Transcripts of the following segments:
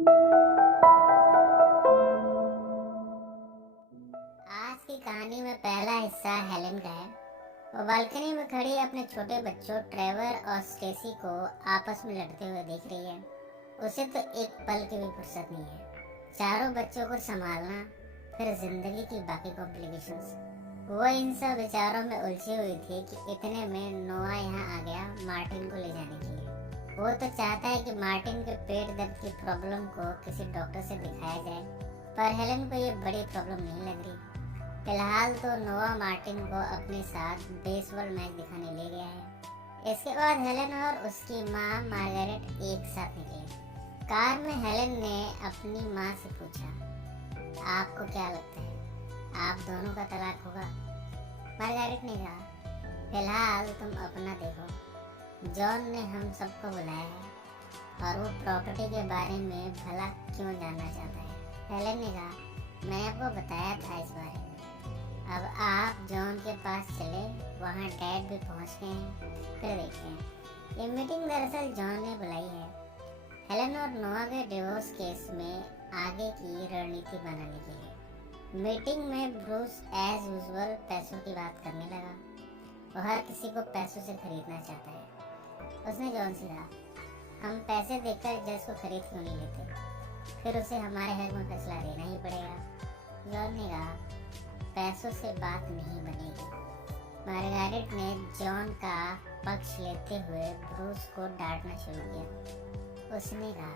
आज की कहानी में पहला हिस्सा हेलेन का है। वो बालकनी में खड़ी अपने छोटे बच्चों ट्रेवर और स्टेसी को आपस में लड़ते हुए देख रही है। उसे तो एक पल की भी फुर्सत नहीं है। चारों बच्चों को संभालना, फिर जिंदगी की बाकी कॉम्प्लिकेशंस। वो इन सब विचारों में उलझी हुई थी कि इतने में नोआ यहाँ आ गया मार्टिन को ले जाने के लिए। वो तो चाहता है कि मार्टिन के पेट दर्द की प्रॉब्लम को किसी डॉक्टर से दिखाया जाए, पर हेलेन को ये बड़ी प्रॉब्लम नहीं लग रही। फिलहाल तो नोआ मार्टिन को अपने साथ बेसबॉल मैच दिखाने ले गया है। इसके बाद हेलेन और उसकी माँ मार्गारेट एक साथ निकले। कार में हेलेन ने अपनी माँ से पूछा, आपको क्या लगता है, आप दोनों का तलाक होगा? मार्गारेट ने कहा, फिलहाल तुम अपना देखो। जॉन ने हम सबको बुलाया है और वो प्रॉपर्टी के बारे में भला क्यों जानना चाहता है। हेलेन ने कहा, मैंने आपको बताया था इस बारे में। अब आप जॉन के पास चले, वहाँ डैड भी पहुँच गए हैं, फिर देखते हैं। ये मीटिंग दरअसल जॉन ने बुलाई है, हेलेन और नोआ के डिवोर्स केस में आगे की रणनीति बनाने के लिए। मीटिंग में ब्रूस एज यूजुअल पैसों की बात करने लगा। वो हर किसी को पैसों से खरीदना चाहता है। उसने जॉन से कहा, हम पैसे देकर जज को खरीद क्यों नहीं लेते, फिर उसे हमारे हक में फैसला देना ही पड़ेगा। जॉन ने कहा, पैसों से बात नहीं बनेगी। मार्गारेट ने जॉन का पक्ष लेते हुए ब्रूस को डांटना शुरू किया। उसने कहा,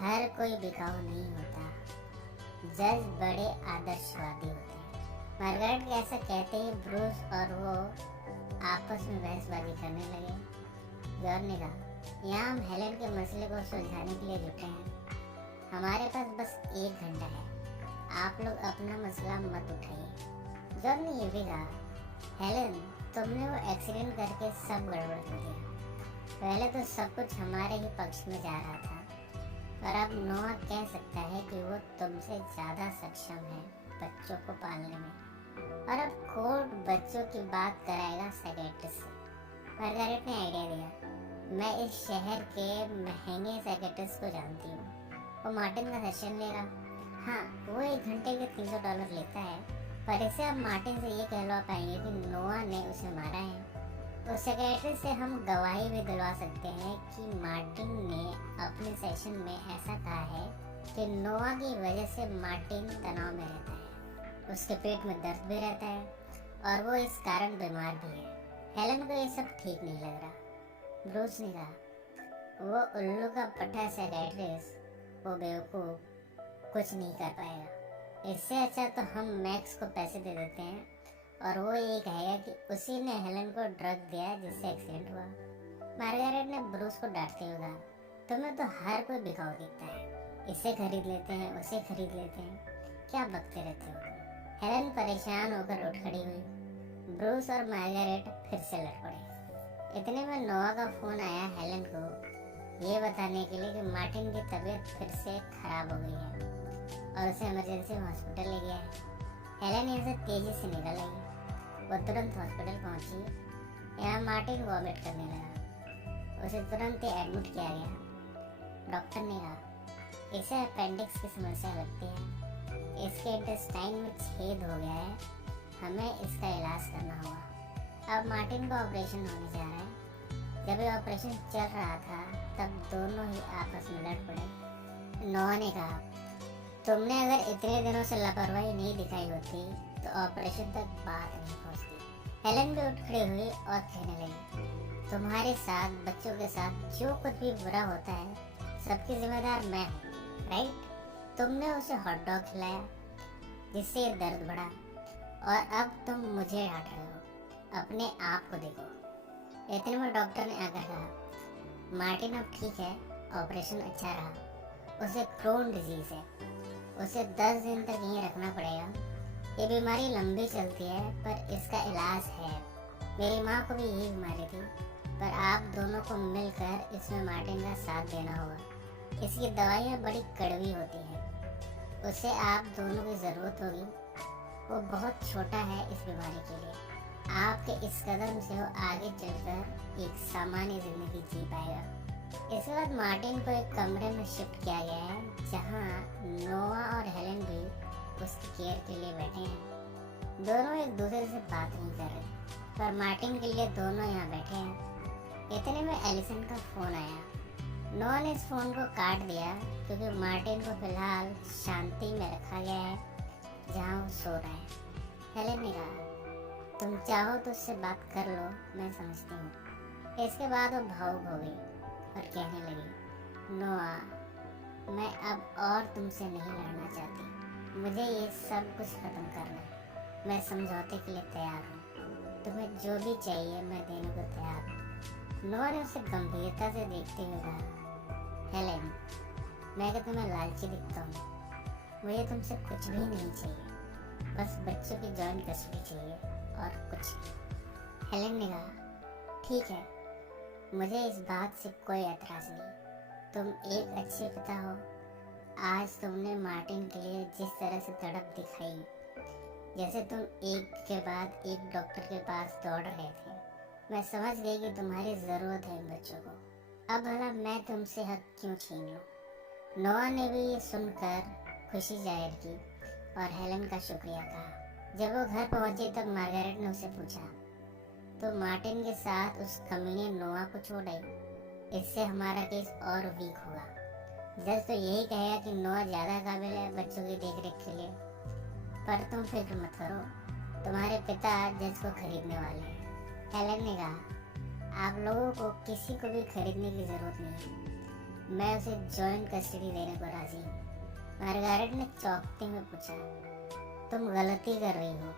हर कोई बिकाऊ नहीं होता, जज बड़े आदर्शवादी होते हैं। मार्गारेट के ऐसा कहते ही ब्रूस और वो आपस में बहसबाजी करने लगे। जॉन ने कहा, यहाँ हम हेलेन के मसले को सुलझाने के लिए जुटे हैं। हमारे पास बस 1 घंटा है, आप लोग अपना मसला मत उठाइए। जॉन ने ये भी कहा, हेलेन, तुमने वो एक्सीडेंट करके सब गड़बड़ कर दिया। पहले तो सब कुछ हमारे ही पक्ष में जा रहा था, पर अब नोआ कह सकता है कि वो तुमसे ज़्यादा सक्षम है बच्चों को पालने में, और अब कोर्ट बच्चों की बात कराएगा साइकियाट्रिस्ट से। मार्गारेट ने आइडिया दिया, मैं इस शहर के महंगे साइकियाट्रिस्ट को जानती हूँ, वो मार्टिन का सेशन लेगा। हाँ, वो 1 घंटे के $300 लेता है, पर इसे अब मार्टिन से ये कहलवा पाएंगे कि नोआ ने उसे मारा है। उस साइकियाट्रिस्ट से हम गवाही भी दिलवा सकते हैं कि मार्टिन ने अपने सेशन में ऐसा कहा है कि नोआ की वजह से मार्टिन तनाव में रहता है, उसके पेट में दर्द भी रहता है और वो इस कारण बीमार भी है। हेलेन को ये सब ठीक नहीं लग रहा। ब्रूस ने कहा, वो उल्लू का पट्टा साइकियाट्रिस्ट, वो बेवकूफ़ कुछ नहीं कर पाएगा। इससे अच्छा तो हम मैक्स को पैसे दे देते हैं और वो ये कहेगा कि उसी ने हेलेन को ड्रग दिया जिससे एक्सीडेंट हुआ। मार्गारेट ने ब्रूस को डांटते हुए कहा, तुम्हें तो हर कोई बिकाऊ दिखता है, इसे खरीद लेते हैं, उसे खरीद लेते हैं, क्या बकते रहते हो। हेलेन परेशान होकर उठ खड़ी हुई। ब्रूस और मार्गारेट फिर से लड़ पड़े। इतने में नोआ का फोन आया हेलेन को ये बताने के लिए कि मार्टिन की तबीयत फिर से खराब हो गई है और उसे इमरजेंसी हॉस्पिटल ले गया है। हेलेन यहाँ से तेजी से निकल आई। वो तुरंत हॉस्पिटल पहुंची। यहाँ मार्टिन वॉमिट करने लगा। उसे तुरंत ही एडमिट किया गया। डॉक्टर ने कहा, इसे अपेंडिक्स की समस्या लगती है, इसके इंटेस्टाइन में छेद हो गया है, हमें इसका इलाज करना होगा। अब मार्टिन का ऑपरेशन होने जा रहा है। जब ये ऑपरेशन चल रहा था तब दोनों ही आपस में लड़ पड़े। नोआ ने कहा, तुमने अगर इतने दिनों से लापरवाही नहीं दिखाई होती तो ऑपरेशन तक बात नहीं पहुंचती। हेलेन भी उठ खड़ी हुई और कहने लगी, तुम्हारे साथ, बच्चों के साथ जो कुछ भी बुरा होता है सबकी जिम्मेदार मैं हूँ, राइट? तुमने उसे हॉट डॉग खिलाया जिससे ये दर्द बढ़ा और अब तुम मुझे डांट रहे हो। अपने आप को देखो। इतने में डॉक्टर ने आकर कहा, मार्टिन अब ठीक है, ऑपरेशन अच्छा रहा, उसे क्रोन डिजीज है, उसे 10 दिन तक यहीं रखना पड़ेगा। ये बीमारी लंबी चलती है पर इसका इलाज है। मेरी माँ को भी यही बीमारी थी, पर आप दोनों को मिलकर इसमें मार्टिन का साथ देना होगा। इसकी दवाइयाँ बड़ी कड़वी होती हैं, उसे आप दोनों की ज़रूरत होगी। वो बहुत छोटा है इस बीमारी के लिए। आपके इस कदम से वो आगे चलकर एक सामान्य ज़िंदगी जी पाएगा। इसके बाद मार्टिन को एक कमरे में शिफ्ट किया गया है जहां नोआ और हेलेन भी उसकी केयर के लिए बैठे हैं। दोनों एक दूसरे से बात नहीं कर रहे, पर मार्टिन के लिए दोनों यहाँ बैठे हैं। इतने में एलिसन का फोन आया। नोआ ने इस फोन को काट दिया क्योंकि मार्टिन को फिलहाल शांति में रखा गया है जहाँ वो सो रहा है। हेलेन ने कहा, तुम चाहो तो उससे बात कर लो, मैं समझती हूँ। इसके बाद वो भावुक हो गई और कहने लगी, नोआ, मैं अब और तुमसे नहीं लड़ना चाहती। मुझे ये सब कुछ खत्म करना है। मैं समझौते के लिए तैयार हूँ। तुम्हें जो भी चाहिए मैं देने को तैयार हूँ। नोआ ने उसे गंभीरता से देखते हुए कहा, हेलेन, मैं क्या तुम्हें लालची दिखता हूँ? मुझे तुमसे कुछ भी नहीं चाहिए, बस बच्चों की जॉइंट कस्टडी चाहिए और कुछ नहीं। हेलेन ने कहा, ठीक है, मुझे इस बात से कोई एतराज नहीं। तुम एक अच्छे पिता हो। आज तुमने मार्टिन के लिए जिस तरह से तड़प दिखाई, जैसे तुम एक के बाद एक डॉक्टर के पास दौड़ रहे थे, मैं समझ गई कि तुम्हारी ज़रूरत है इन बच्चों को। अब भला मैं तुमसे हक क्यों छीन लूं? नोआ ने भी ये सुनकर खुशी जाहिर की और हेलेन का शुक्रिया कहा। जब वो घर पहुंची तब मार्गारेट ने उसे पूछा, तो मार्टिन के साथ उस कमीने नोआ को छोड़ आई? इससे हमारा केस और वीक होगा। जज तो यही कहेगा कि नोआ ज़्यादा काबिल है बच्चों की देखरेख के लिए। पर तुम फिक्र मत करो, तुम्हारे पिता जज को खरीदने वाले हैं। हेलेन ने कहा, आप लोगों को किसी को भी खरीदने की जरूरत नहीं है। मैं उसे जॉइंट कस्टडी देने को राजी हूँ। मार्गारेट ने चौंकते हुए पूछा, तुम गलती कर रही हो,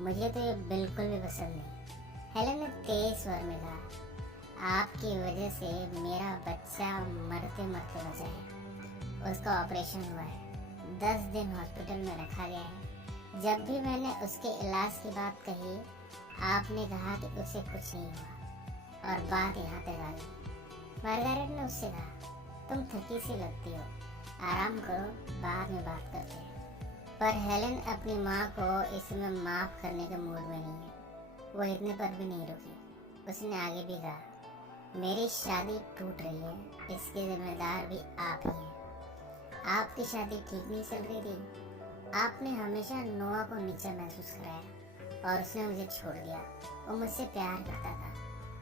मुझे तो ये बिल्कुल भी पसंद नहीं। हेलेन ने तेज स्वर में कहा, आपकी वजह से मेरा बच्चा मरते मरते बचा है। उसका ऑपरेशन हुआ है, 10 दिन हॉस्पिटल में रखा गया है। जब भी मैंने उसके इलाज की बात कही, आपने कहा कि उसे कुछ नहीं हुआ और बात यहाँ तक आ गई। मार्गारेट ने उससे कहा, तुम थकी सी लगती हो, आराम करो, बाद में बात करते हैं। पर हेलेन अपनी माँ को इसमें माफ़ करने के मूड में नहीं है। वो इतने पर भी नहीं रुकी। उसने आगे भी कहा, मेरी शादी टूट रही है, इसके जिम्मेदार भी आप ही हैं। आपकी शादी ठीक नहीं चल रही थी। आपने हमेशा नोआ को नीचा महसूस कराया और उसने मुझे छोड़ दिया। वो मुझसे प्यार करता था,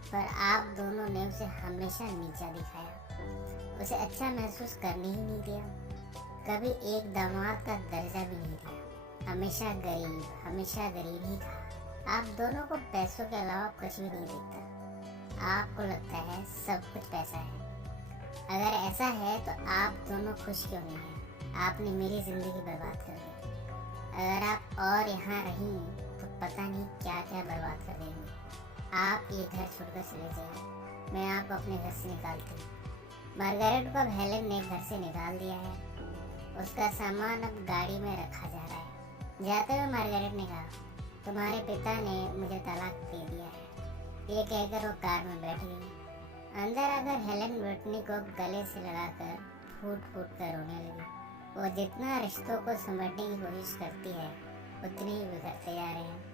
पर आप दोनों ने उसे हमेशा नीचा दिखाया। उसे अच्छा महसूस करने ही नहीं दिया। कभी एक दामाद का दर्जा भी नहीं दिया। हमेशा गरीब ही था। आप दोनों को पैसों के अलावा कुछ भी नहीं दिखता। आपको लगता है सब कुछ पैसा है। अगर ऐसा है तो आप दोनों खुश क्यों नहीं हैं? आपने मेरी जिंदगी बर्बाद कर दी। अगर आप और यहाँ रही तो पता नहीं क्या क्या बर्बाद कर देंगे। आप ये घर छोड़कर चले जाइए, मैं आपको अपने घर से निकालती हूँ। मार्गारेट को अब हेलेन ने घर से निकाल दिया है। उसका सामान अब गाड़ी में रखा जा रहा है। जाते हुए मार्गारेट ने कहा, तुम्हारे पिता ने मुझे तलाक दे दिया है। ये कहकर वो कार में बैठ गई। अंदर आकर हेलेन ब्रिटनी को गले से लगाकर फूट फूट कर रोने लगी। वो जितना रिश्तों को समेटने की कोशिश करती है, उतनी ही बिगड़ते जा रहे हैं।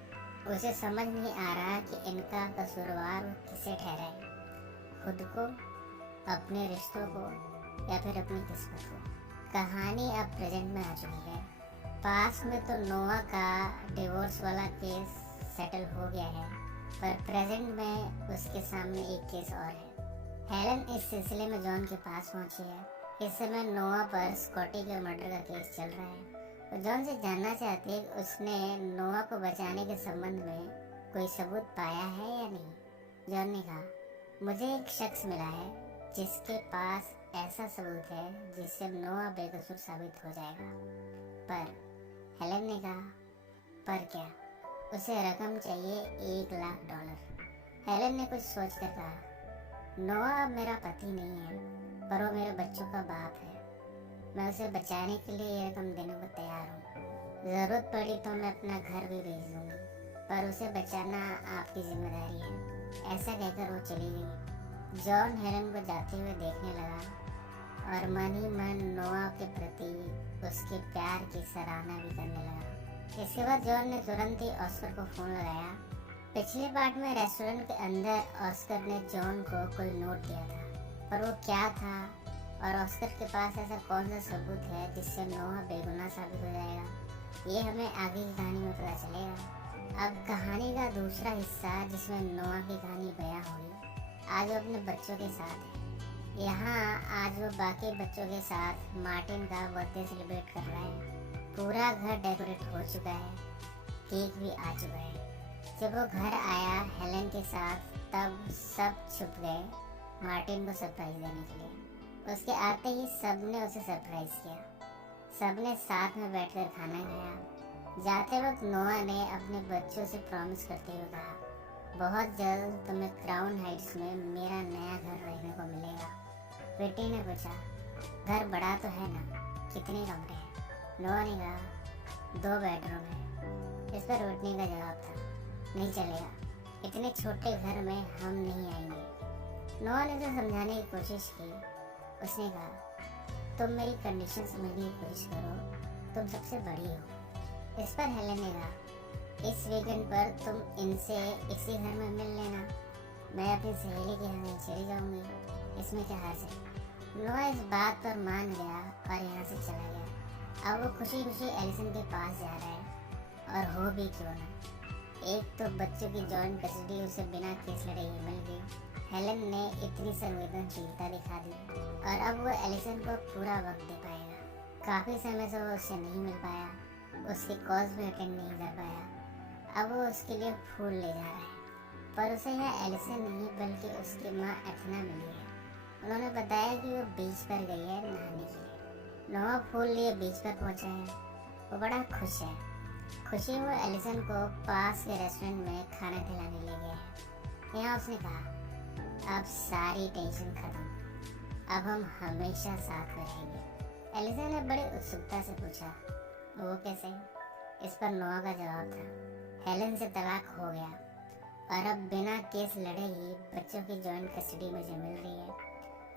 उसे समझ नहीं आ रहा कि इनका कसूरवार वो किसे ठहराए, खुद को, अपने रिश्तों को या फिर अपनी किस्मत को। कहानी अब प्रेजेंट में आ चुकी है। पास्ट में तो नोआ का डिवोर्स वाला केस सेटल हो गया है, पर प्रेजेंट में उसके सामने एक केस और है। हेलेन इस सिलसिले में जॉन के पास पहुंची है। इस समय नोआ पर स्कॉटी के मर्डर का केस चल रहा है। वो जॉन से जानना चाहती है कि उसने नोआ को बचाने के संबंध में कोई सबूत पाया है या नहीं। जॉन ने कहा, मुझे एक शख्स मिला है जिसके पास ऐसा सबूत है जिससे नोआ बेकसूर साबित हो जाएगा। पर हेलेन ने कहा, पर क्या? उसे रकम चाहिए $1,00,000। हेलेन ने कुछ सोचकर कहा, नोआ अब मेरा पति नहीं है, पर वो मेरे बच्चों का बाप है। मैं उसे बचाने के लिए ये रकम देने को तैयार हूँ। ज़रूरत पड़ी तो मैं अपना घर भी बेच दूँगी, पर उसे बचाना आपकी जिम्मेदारी है। ऐसा कहकर वो चली गई। जॉन हेलेन को जाते हुए देखने लगा और मन ही मन नोआ के प्रति उसके प्यार की सराहना भी करने लगा। इसके बाद जॉन ने तुरंत ही ऑस्कर को फ़ोन लगाया। पिछले पार्ट में रेस्टोरेंट के अंदर ऑस्कर ने जॉन को कोई नोट दिया था। पर वो क्या था और ऑस्कर के पास ऐसा कौन सा सबूत है जिससे नोआ बेगुनाह साबित हो जाएगा, ये हमें आगे की कहानी में पता चलेगा। अब कहानी का दूसरा हिस्सा जिसमें नोआ की कहानी बयां होगी, आज वो अपने बच्चों के साथ है। यहाँ आज वो बाकी बच्चों के साथ मार्टिन का बर्थडे सेलिब्रेट कर रहा है। पूरा घर डेकोरेट हो चुका है, केक भी आ चुका है। जब वो घर आया हेलेन के साथ, तब सब छुप गए मार्टिन को सरप्राइज देने के लिए। उसके आते ही सबने उसे सरप्राइज किया। सबने साथ में बैठकर खाना खाया। जाते वक्त नोआ ने अपने बच्चों से प्रॉमिस करते हुए कहा, बहुत जल्द तुम्हें क्राउन हाइट्स में मेरा नया घर रहने को मिलेगा। बेटी ने पूछा, घर बड़ा तो है ना, कितने कमरे हैं? नोआ ने कहा, 2 बेडरूम है। इस पर उठने का जवाब था, नहीं चलेगा, इतने छोटे घर में हम नहीं आएंगे। नोआ ने उसे समझाने की कोशिश की। उसने कहा, तुम मेरी कंडीशन समझने की कोशिश करो, तुम सबसे बड़ी हो। इस पर हेलेन ने कहा, इस वीकेंड पर तुम इनसे इसी घर में मिल लेना, मैं अपनी सहेली के यहाँ चली जाऊंगी, इसमें क्या हर्ज है। नोआ इस बात पर मान गया और यहाँ से चला गया। अब वो खुशी खुशी एलिसन के पास जा रहा है, और हो भी क्यों ना। एक तो बच्चों की जॉइंट कस्टडी उसे बिना केस लड़े ही मिल गई। हेलेन ने इतनी संवेदनशीलता दिखा दी, और अब वो एलिसन को पूरा वक्त दे पाएगा। काफ़ी समय से वो उससे नहीं मिल पाया, उसकी कॉज में अटेंड नहीं कर पाया। अब वो उसके लिए फूल ले जा रहा है, पर उसे यहाँ एलिसन नहीं बल्कि उसकी माँ एथना मिली है। उन्होंने बताया कि वो बीच पर गई है नहाने के लिए। नोआ फूल लिए बीच पर पहुँचा है। वो बड़ा खुश है। खुशी वो एलिसन को पास के रेस्टोरेंट में खाना खिलाने ले गया है। यहाँ उसने कहा, अब सारी टेंशन खत्म, अब हम हमेशा साथ में रहेंगे। एलिसन ने बड़ी उत्सुकता से पूछा, वो कैसे? इस पर नोआ का जवाब था, हेलेन से तलाक हो गया और अब बिना केस लड़े ही बच्चों की जॉइंट कस्टडी मुझे मिल रही है।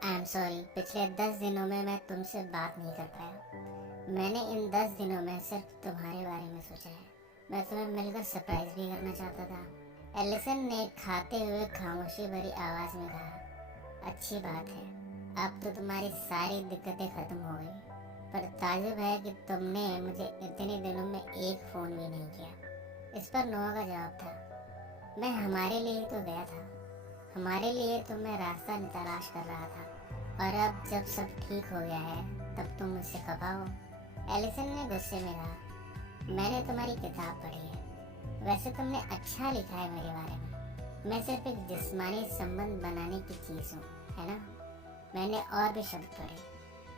आई एम सॉरी, पिछले 10 दिनों में मैं तुमसे बात नहीं कर पाया। मैंने इन 10 दिनों में सिर्फ तुम्हारे बारे में सोचा है। मैं तुम्हें मिलकर सरप्राइज भी करना चाहता था। एलिसन ने खाते हुए खामोशी भरी आवाज में कहा, अच्छी बात है, अब तो तुम्हारी सारी दिक्कतें खत्म हो गई, पर ताजुब है कि तुमने मुझे इतने दिनों में एक फ़ोन भी नहीं किया। इस पर नोआ का जवाब था, मैं हमारे लिए तो गया था, हमारे लिए तो मैं रास्ता तलाश कर रहा था, और अब जब सब ठीक हो गया है तब तुम मुझसे खफा हो। एलिसन ने गुस्से में कहा, मैंने तुम्हारी किताब पढ़ी है, वैसे तुमने अच्छा लिखा है मेरे बारे में, मैं सिर्फ एक जिस्मानी संबंध बनाने की चीज़ हूँ, है ना? मैंने और भी शब्द पढ़े,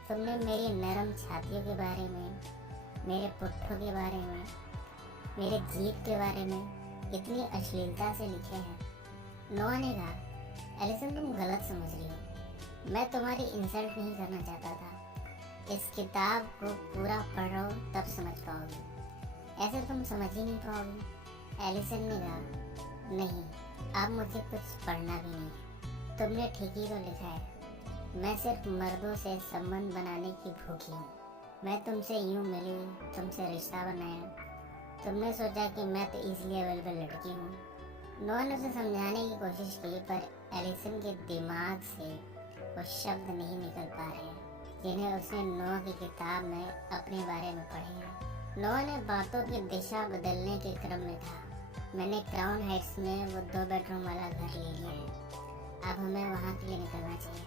तुमने मेरी नरम छातियों के बारे में, मेरे पुट्ठों के बारे में, मेरे जीभ के बारे में इतनी अश्लीलता से लिखे हैं। नोआ ने कहा, एलिसन तुम गलत समझ रही हो, मैं तुम्हारी इंसल्ट नहीं करना चाहता था। इस किताब को पूरा पढ़ो तब समझ पाओगी, ऐसे तुम समझ ही नहीं पाओगी। एलिसन ने कहा, नहीं, अब मुझे कुछ पढ़ना भी नहीं है, तुमने ठीक ही तो लिखा है, मैं सिर्फ मर्दों से संबंध बनाने की भूखी हूँ। मैं तुमसे यूँ मिली, तुमसे रिश्ता बनाया, तुमने सोचा कि मैं तो इजीली अवेलेबल लड़की हूँ। नोआ ने उसे समझाने की कोशिश की, पर एलिसन के दिमाग से वो शब्द नहीं निकल पा रहे जिन्हें उसने नोआ की किताब में अपने बारे में पढ़े हैं। नोआ ने बातों की दिशा बदलने के क्रम में कहा, मैंने क्राउन हाइट्स में वो 2 बेडरूम वाला घर ले लिया है, अब हमें वहाँ के लिए निकलना चाहिए।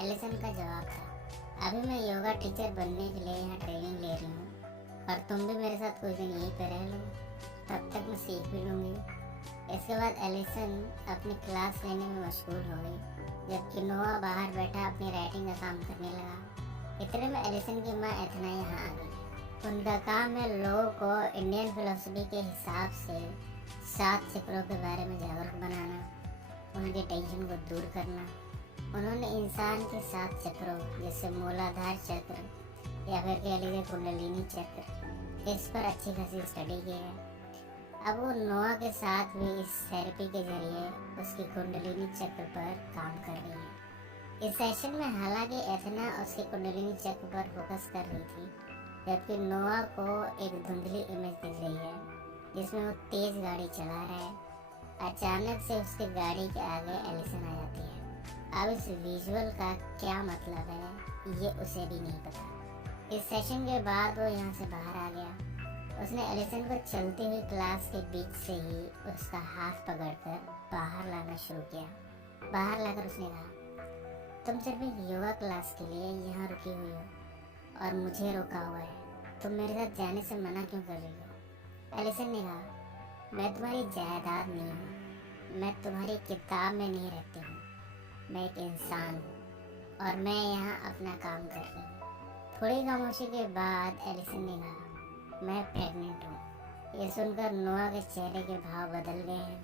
एलिसन का जवाब था, अभी मैं योगा टीचर बनने के लिए यहाँ ट्रेनिंग ले रही हूँ, और तुम भी मेरे साथ कुछ दिन यहीं पर रह लो, तब तक मैं सीख भी लूँगी। इसके बाद एलिसन अपनी क्लास लेने में मशगूल हो गई, जबकि नोआ बाहर बैठा अपनी राइटिंग का काम करने लगा। इतने में एलिसन की माँ एथना यहाँ आ गई। उनका काम है लोगों को इंडियन फिलोसफी के हिसाब से 7 चक्रों के बारे में जागरूक बनाना, उनके टेंशन को दूर करना। उन्होंने इंसान के 7 चक्रों जैसे मूलाधार चक्र या फिर कह लीजिए कुंडलिनी चक्र, इस पर अच्छी खासी स्टडी की है। अब वो नोआ के साथ भी इस थेरेपी के जरिए उसकी कुंडलिनी चक्र पर काम कर रही है। इस सेशन में हालांकि एथना उसके कुंडलिनी चक्र पर फोकस कर रही थी, जबकि नोआ को एक धुंधली इमेज दिख रही है जिसमें वो तेज गाड़ी चला रहा है। अचानक से उसकी गाड़ी के आगे एलिसन आ जाती है। अब इस विजुअल का क्या मतलब है ये उसे भी नहीं पता। इस सेशन के बाद वो यहाँ से बाहर आ गया। उसने एलिसन को चलती हुई क्लास के बीच से ही उसका हाथ पकड़कर बाहर लाना शुरू किया। बाहर लाकर उसने कहा, तुम सिर्फ एक योगा क्लास के लिए यहाँ रुकी हुई हो और मुझे रोका हुआ है, तुम मेरे साथ जाने से मना क्यों कर रही हो? एलिसन ने कहा, मैं तुम्हारी जायदाद नहीं हूँ, मैं तुम्हारी किताब में नहीं रहती हूँ, मैं एक इंसान हूँ और मैं यहाँ अपना काम कर रही हूँ। थोड़ी खामोशी के बाद एलिसन ने कहा, मैं प्रेग्नेंट हूँ। ये सुनकर नोआ के चेहरे के भाव बदल गए हैं।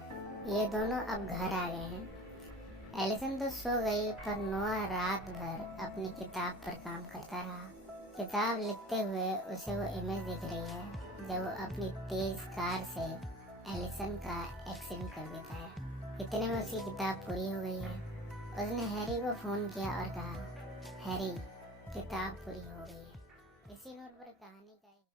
ये दोनों अब घर आ गए हैं। एलिसन तो सो गई, पर नोआ रात भर अपनी किताब पर काम करता रहा। किताब लिखते हुए उसे वो इमेज दिख रही है जब वो अपनी तेज कार से एलिसन का एक्सीडेंट कर देता है। इतने में उसकी किताब पूरी हो गई है। उसने हैरी को फ़ोन किया और कहा, हैरी, किताब पूरी हो गई है। इसी नोट पर कहानी का